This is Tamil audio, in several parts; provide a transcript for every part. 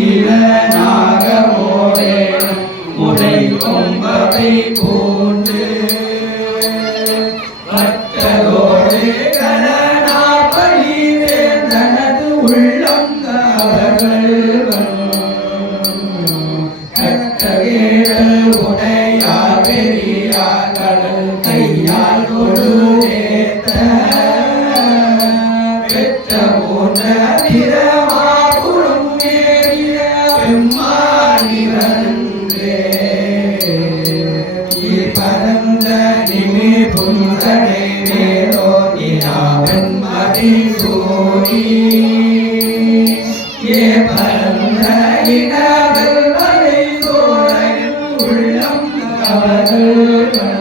ஈழ நாகமோடேனும் முறை கொம்பவை உள்ளம் அவர்கள்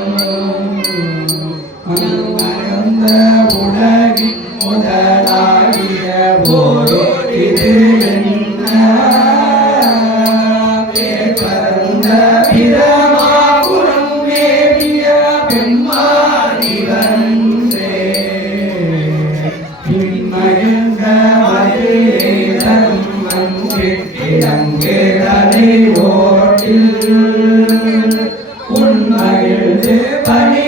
உன் மகிழ்ந்து பணி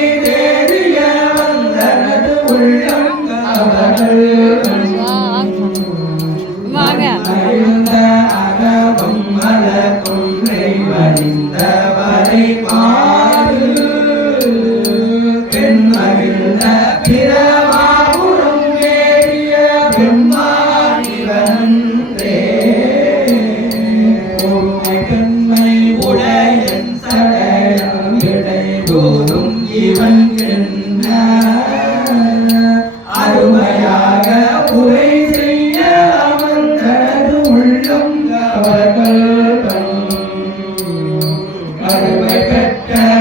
Hallelujah.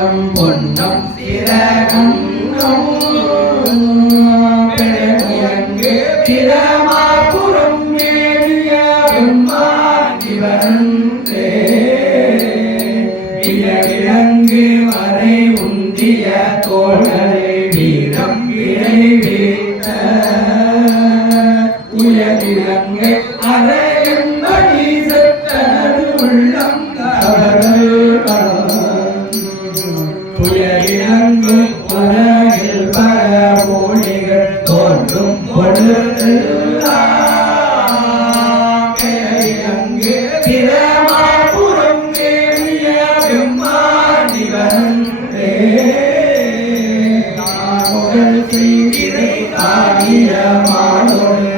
தோழனே வீரம். தீங்கினை தாங்கிய மானோன்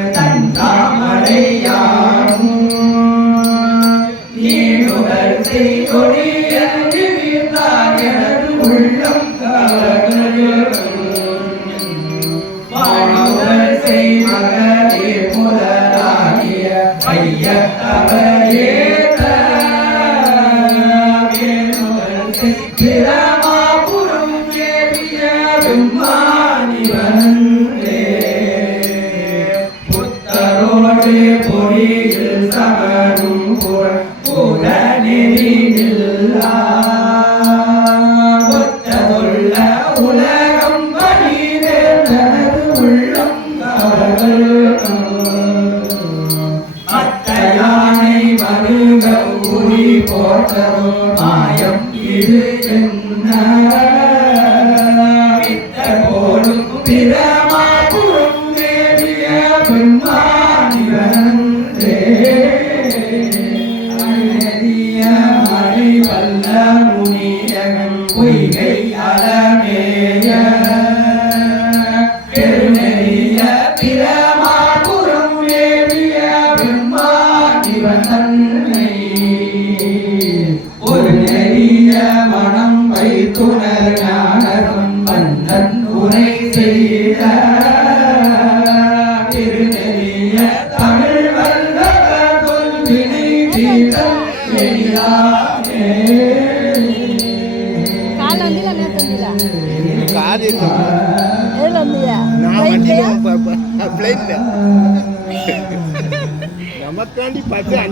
போடு பொறியில் தவறும் புறநிதியில்லொல்ல உலகம் பணிவே தனது உள்ளம் அவர்கள். அத்தையானை மருக உரி போட்டதோ மாயம் இது என்ன முனியகன் பொய்கை அலமேய பெருநெறிய பிரமாபுரம் வேவிய பெண்மானிவன் தன்னை ஒரு நெறிய மனம் வைத்துணர் ஞானம் வந்தன் உரை செய்த வந்தீங்க? நான் ஃப்ளைட்லையா வண்டியில பிளைட்ல நமக்காண்டி பத்து அஞ்ஞா